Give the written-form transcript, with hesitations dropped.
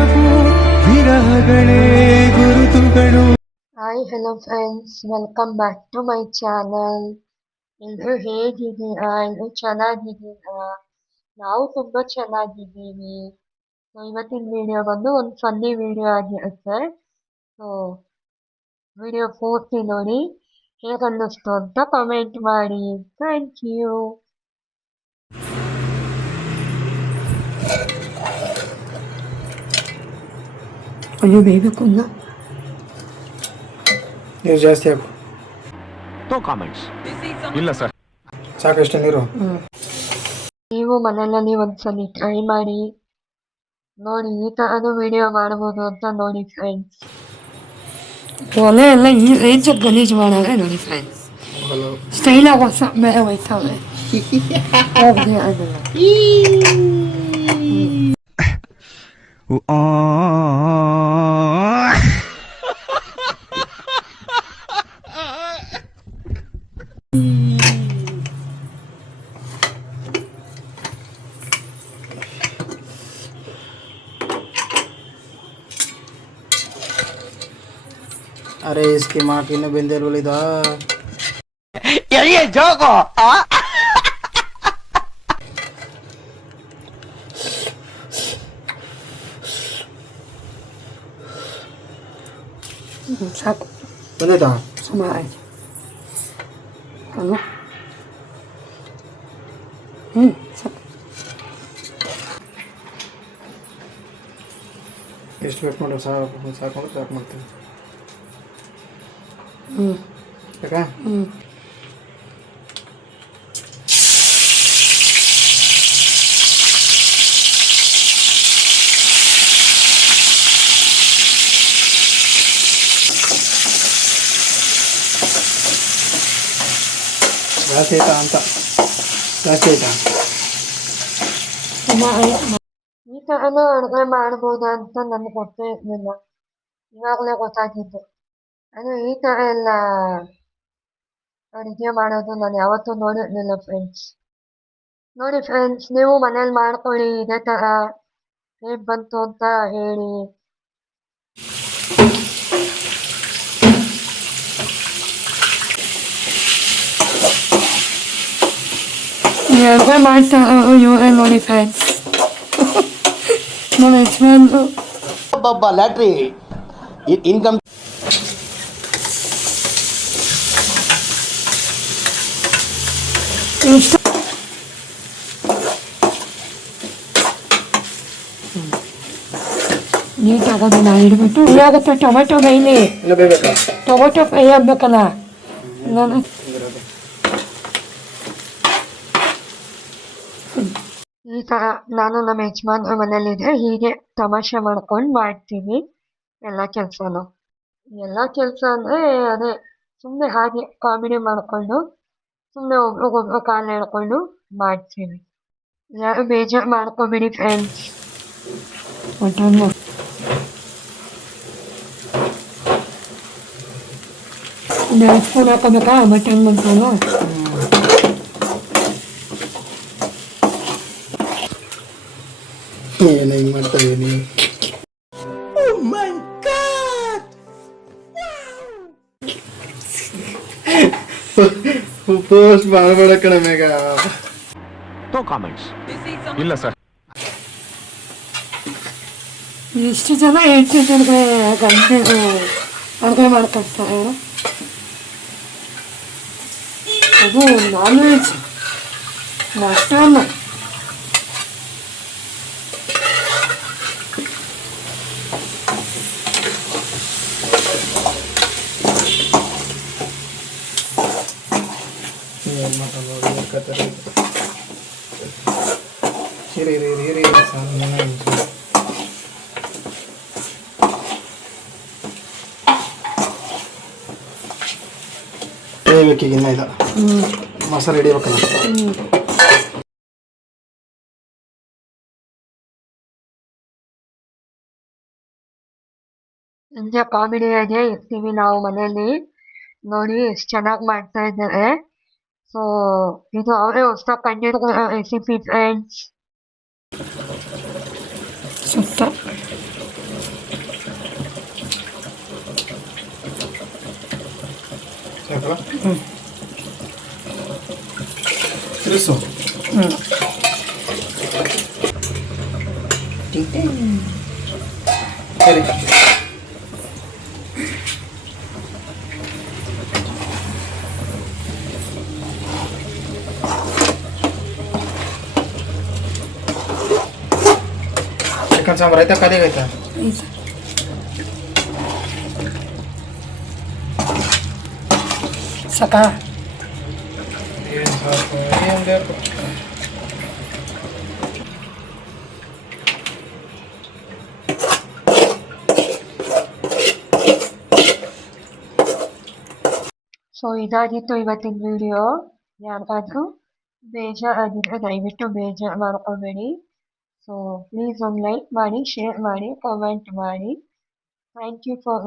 ದಿನವೂ ವಿರಹಗಳೇ ಗುರುತುಗಳು. Hi hello friends, welcome back to my channel. ಎಲ್ರು ಹೇಗಿದ್ದೀರಾ? ಎಲ್ರು ಚೆನ್ನಾಗಿದ್ದೀರಾ? ನಾವು ತುಂಬಾ ಚೆನ್ನಾಗಿದ್ದೀವಿ. ಇವತ್ತಿನ ವಿಡಿಯೋ ಬಂದು ಒಂದು ಫನ್ನಿ ವಿಡಿಯೋ ಆಗಿರುತ್ತೆ. ಸೊ ವಿಡಿಯೋ ಪೂರ್ತಿ ನೋಡಿ, ಹೇಗನ್ನಿಸ್ತು ಅಂತ ಕಮೆಂಟ್ ಮಾಡಿ. Thank you. ಅಯ್ಯೋ ಬೇಯಬೇಕು ಇಲ್ಲ ನೀರು ಜಾಸ್ತಿ ಹಾಕು. No comments. ಇಲ್ಲ ಸರ್, ಸಾಕಷ್ಟು ನೀರು. ನೀವು ಮನೆಯಲ್ಲಿ ಒಂದ್ಸಲಿ ಟ್ರೈ ಮಾಡಿ ನೋಡಿ, ಈ ಥರನೂ ವಿಡಿಯೋ ಮಾಡ್ಬೋದು ಅಂತ ನೋಡಿ ಫ್ರೆಂಡ್ಸ್. ಒಲೆ ಎಲ್ಲ ಈ ರೇಂಜ್ ಗಲೀಜು ಮಾಡೋರೆ ನೋಡಿ ಫ್ರೆಂಡ್ಸ್. ಸ್ಟೈಲಾಗಿ ಹೊಸ ಬೇರೆ ಹೋಯ್ತವ್ರೆ. ಹೋಗಿ ಅದಲ್ಲ अरे इसकी माँ की ने बिंदेल बोली था ये जोको ಸಾಕು ಬಂದೈತಾ ಸುಮಾರು ಆಯ್ತು ಅಲ್ಲ. ಸಾಕು. ಎಷ್ಟು ಬೇಕು ನೋಡ್ರಿ, ಸಾಕು ಸಾಕು ಸಾಕು ಮಾಡ್ತೀನಿ. ಬೇಕಾ? ಜಾಸ್ತಿ ಆಯ್ತಾ ಅಂತ? ಜಾಸ್ತಿ ಆಯ್ತಾ? ಸುಮಾರು ಆಯ್ತು. ಈ ಥರನೂ ಅಡುಗೆ ಮಾಡ್ಬೋದು ಅಂತ ನನಗೆ ಗೊತ್ತೇ ಇರಲಿಲ್ಲ, ಇವಾಗಲೇ ಗೊತ್ತಾಗಿದ್ದು. ಅದು ಈ ಥರ ಎಲ್ಲ ಅಡುಗೆ ಮಾಡೋದು ನಾನು ಯಾವತ್ತೂ ನೋಡಿರಲಿಲ್ಲ ಫ್ರೆಂಡ್ಸ್. ನೋಡಿ ಫ್ರೆಂಡ್ಸ್, ನೀವು ಮನೇಲಿ ಮಾಡ್ಕೊಳ್ಳಿ ಇದೇ ಥರ. ಹೇಗೆ ಬಂತು ಅಂತ ಹೇಳಿ. ಅಡುಗೆ ಮಾಡ್ತಾ ಇವರೇ ನೋಡಿ ಫ್ರೆಂಡ್ಸ್. ನನ್ನ ಯಜಮಾನ್ರು ಲ್ಯಾಟ್ರಿ ಇನ್ಕಮ್. ಇಷ್ಟ ನೀಟಾಗಿ ಅದನ್ನು ಇಟ್ಬಿಟ್ಟು ಏನಾಗುತ್ತೆ, ಟೊಮೆಟೊ ಬೇಯ್ಲಿ, ಇಲ್ಲ ಬೇಯ್ಬೇಕಾ? Tomato fry ಆಗಬೇಕಲ್ಲ. ನಾನು ಈ ಥರ ನಾನು ನಮ್ಮ ಯಜಮಾನ್ರ ಮನೇಲಿದ್ರೆ ಹೀಗೆ ತಮಾಷೆ ಮಾಡ್ಕೊಂಡು ಮಾಡ್ತೀವಿ ಎಲ್ಲ ಕೆಲಸನೂ. ಎಲ್ಲ ಕೆಲಸ ಅಂದರೆ ಅದೇ ಸುಮ್ಮನೆ ಹಾಗೆ ಕಾಮಿಡಿ ಮಾಡಿಕೊಂಡು ಸುಮ್ಮನೆ ಒಬ್ರಿಗೊಬ್ರು ಕಾಲು ಎಳ್ಕೊಂಡು ಮಾಡ್ತೀವಿ. ಯಾರು ಬೇಜಾರು ಮಾಡ್ಕೊಬೇಡಿ ಫ್ರೆಂಡ್ಸ್. ಮಟನ್ ಒಂದು ಸ್ಪೂನ್ ಹಾಕೋಬೇಕಾ ಮಟನ್ ಮಸಾಲ? ಏನು ಹಿಂಗೆ ಮಾಡ್ತಾ ಇದೀನಿ? ಪೋಸ್ಟ್ ಮಾಡಬೇಡ ಕಣ ಮೇಘ. No comments. ಇಲ್ಲ ಸರ್. ಎಷ್ಟು ಜನ ಹೇಳ್ತಿದ್ರೆ ಗಂಟೆ ಅಡುಗೆ ಮಾಡ್ಕೊಡ್ತಾರೆ. ಅದು ನಾನ್ ವೆಜ್ ಮಟನ್. ಏನು ಮಾತಾಡೋದು? ಇರಿ ಬೇಕೀಗ ಇನ್ನ ಇಲ್ಲ. ಮಸಾಲೆ ಹಿಡಿಬೇಕಲ್ಲ. ಹಿಂಗೆ ಕಾಮಿಡಿಯಾಗೆ ಇರ್ತೀವಿ ನಾವು ಮನೇಲಿ. ನೋಡಿ ಎಷ್ಟು ಚೆನ್ನಾಗಿ ಮಾಡ್ತಾ ಇದ್ದಾರೆ. ಸೊ ಇದು ಅವರೇ ಹೊಸ್ದಾಗಿ ಕಂಡಿರೋ ರೆಸಿಪಿ ಫ್ರೆಂಡ್ಸ್. ಸುತ್ತ ಹಾಕ್ಬೇಕಲ್ಲ ತಿರ್ಸು ಹ್ಞೂ ಸರಿ ಚಿಕನ್ ಸಾಂಬಾರು ಆಯ್ತಾ ಕದೇಗ ಆಯ್ತಾ ಸಾಕಾ ಏನು ಸಾಕು ಏನು ಬೇಕು ಸೊ ಇದಾಗಿತ್ತು ಇವತ್ತಿನ ವಿಡಿಯೋ. ಯಾರಿಗಾದ್ರೂ ಬೇಜಾರಾಗಿದ್ರೆ ದಯವಿಟ್ಟು ಬೇಜಾರು ಮಾಡ್ಕೊಬೇಡಿ. ಸೊ ಪ್ಲೀಸ್ ಒಂದು ಲೈಕ್ ಮಾಡಿ, ಶೇರ್ ಮಾಡಿ, ಕಾಮೆಂಟ್ ಮಾಡಿ. Thank you for